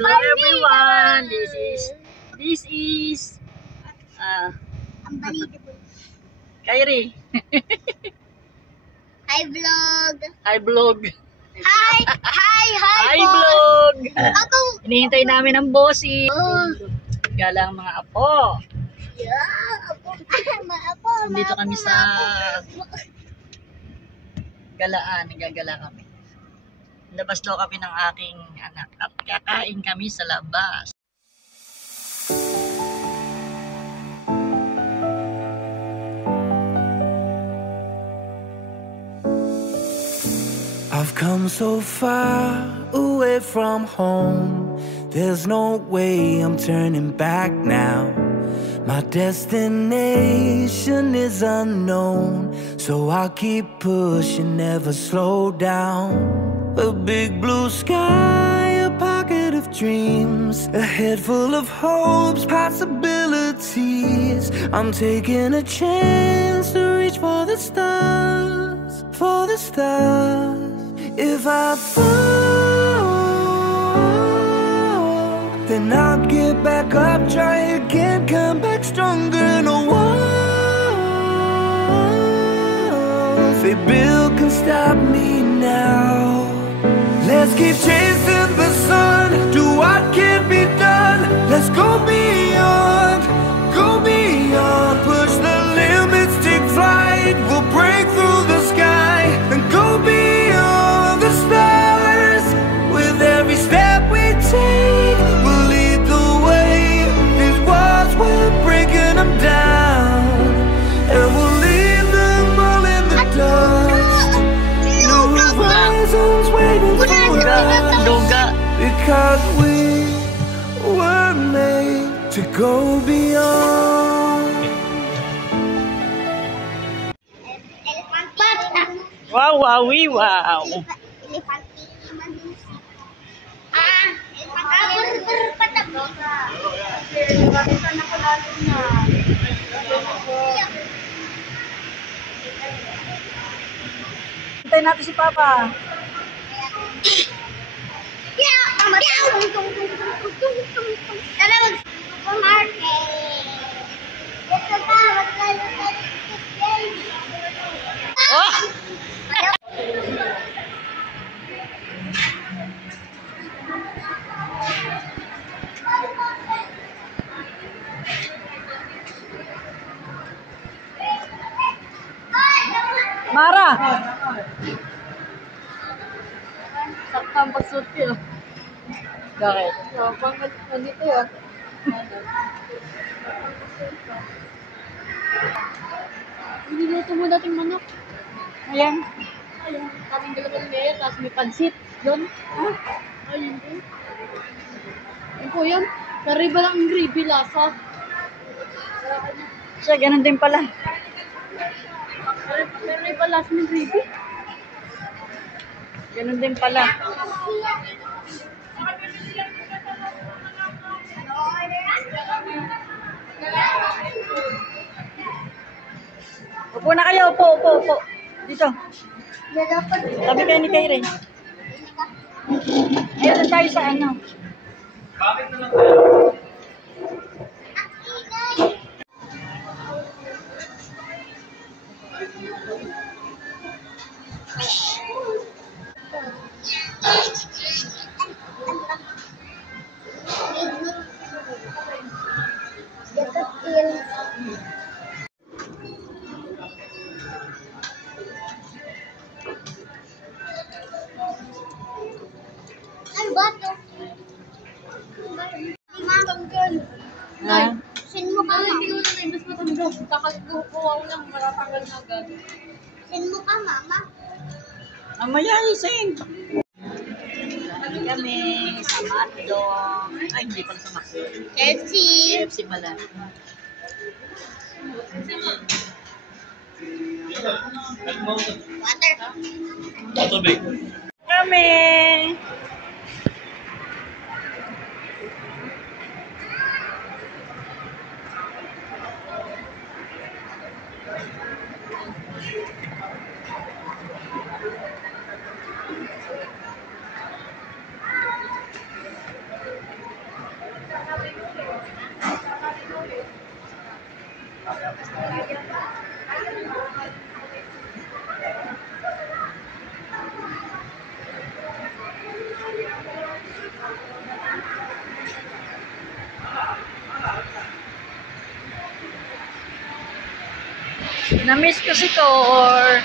Hello everyone. This is Kyrie. Hi vlog. Hi vlog. Hi Vlog. Ako. Hinihintay namin ang bossy. Oh. Galang mga apo. Yeah, apo. Dito kami sa galaan. Nagagala kami. Labas daw kami ng aking anak at kakain kami sa labas. I've come so far away from home. There's no way I'm turning back now. My destination is unknown, so I'll keep pushing, never slow down. A big blue sky, a pocket of dreams, a head full of hopes, possibilities. I'm taking a chance to reach for the stars, for the stars. If I fall, then I'll get back up, try again, come back stronger. No walls they build can stop me now. Let's keep chasing the sun, do what can be done. Let's go beyond, push the limits, take flight. We'll break through the sky and go beyond the stars. With every step we take, we'll lead the way. These walls, we're breaking them down, and we'll leave them all in the dust. New horizons waiting for us, because we were made to go beyond. Wow, wowie, wow. Hintayin natin si Papa. Oh! Mara! Saktan pasot yun. Bakit? Nandito yun. Niluto mo dating manok. Ayan. Ayan. Kaming dalawang layer, tapos may pansit. Doon. Ah. Ayun po. Ayun po yan. Kariba lang ang gravy lasa. Siya, ganun din pala. Kariba lasa ng gravy. Ganun din pala. Upo na kayo, upo. Dito. Tabi kayo ni Kyrie. Ayun tayo sa ano. Bakit na lang tayo? Ano ba ito? Matanggal. Ha? Sin mo ka, Hindi ko mama. na imbes matanggal. Kakakuha ko lang, matatanggal na agad. Sin mo ka, mama. Mamaya ising. Kami sa Macdong. Ay, hindi pala sa Macdong. KFC. KFC pala. Water. Kami. Na-miss ko si Cor.